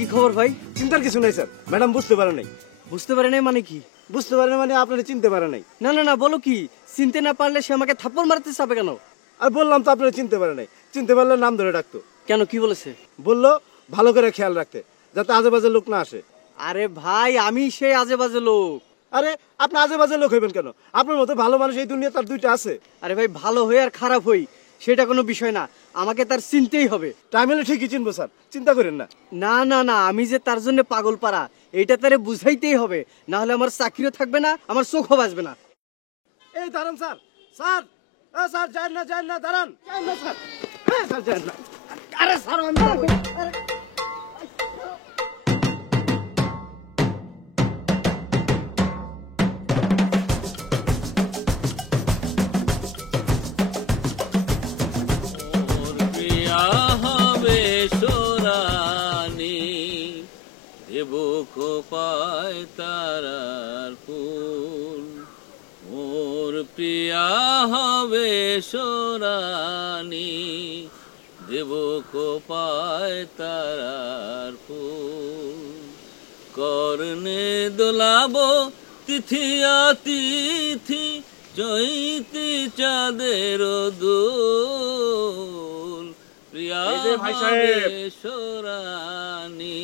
কি খবর ভাই? চিন্তার কিছু নাই স্যার, ম্যাডাম বুঝতে পারে নাই। বুঝতে পারে নাই মানে কি? বুঝতে পারে মানে আপনারা চিনতে পারে নাই। না না না, বলো কি? চিনতে না পারলে সে আমাকে থাপ্পড় মারতে চাবে কেন? আর বললাম তো আপনারা চিনতে পারে নাই, চিনতে পারলে নাম ধরে ডাকতো। কেন, কি বলেছে? বললো ভালো করে খেয়াল রাখতে, যাতে আজে বাজে লোক না আসে। আরে ভাই, আমি সেই আজে বাজে লোক? আরে আপনি আজে বাজে লোক হইবেন কেন? আপনার মতো ভালো মানুষ এই দুনিয়া তার দুইটা আছে। আরে ভাই, ভালো হই আর খারাপ হই সেটা কোনো বিষয় না, আমাকে তার চিনতেই হবে। টাইম হলে ঠিকই চিনবো স্যার, চিন্তা করেন না। না না না, আমি যে তার জন্য পাগল পারা এইটা তারে বুঝাইতেই হবে, না হলে আমার চাকরিও থাকবে না, আমার চোখও বাঁচবে না। এই দাঁড়ান স্যার, স্যার, স্যার যান না, যান না, দাঁড়ান, যান না স্যার, স্যার যান না। আরে স্যার আমি পায় তারার ফুল, মোর প্রিয়া হবে সোরানি, দেব কোপায় তারার ফুল। কর্ণে দোলাবো তিথিয়া তিথি, চৈতি চাঁদের দোল, প্রিয়া হবে সোরানি,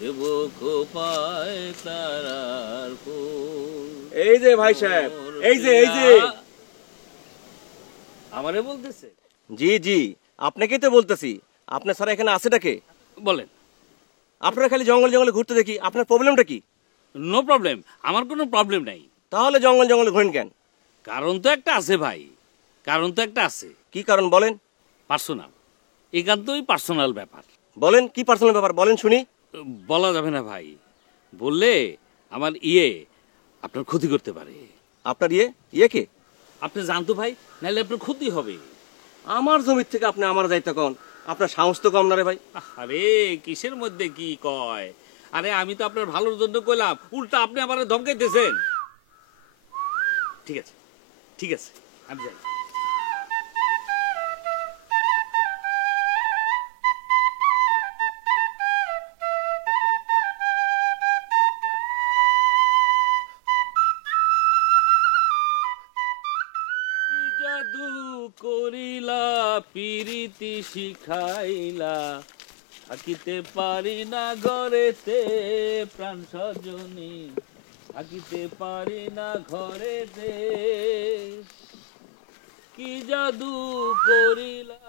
দেব কোপায় তারার ফুল। এই যে ভাই সাহেব, এই যে আমারে বলতেছে? জি জি, আপনাকেই তো বলতেছি। আপনার স্যার এখানে আছেটাকে বলেন। আপনারা খালি জঙ্গল জঙ্গলে ঘুরতে দেখি, আপনার প্রবলেমটা কি? নো প্রবলেম, আমার কোনো প্রবলেম নাই। তাহলে জঙ্গল জঙ্গলে ঘুরেন কেন? কারণ তো একটা আছে ভাই, কারণ তো একটা আছে। কি কারণ বলেন? পার্সোনাল, একান্তই পার্সোনাল ব্যাপার। বলেন, কি পার্সোনাল ব্যাপার বলেন শুনি। বলা যাবে না ভাই, বললে আমার আপনার ক্ষতি করতে পারে। আপনার ইয়ে কে? আপনি জানতো ভাই, নাহলে আপনার ক্ষতি হবে। আমার জমির থেকে আপনি আমার দায়িত্ব কন, আপনার সাহস তো কম না রে ভাই। আরে কিসের মধ্যে কি কয়? আরে আমি তো আপনার ভালোর জন্য কইলাম, উল্টা আপনি আমার ধমকাইতেছেন। ঠিক আছে ঠিক আছে, আমি যাই। জাদু করিলা পিরিতি শিখাইলা, থাকিতে পারি না ঘরেতে প্রাণ সজনী, থাকিতে পারি না ঘরেতে, কি জাদু করিলা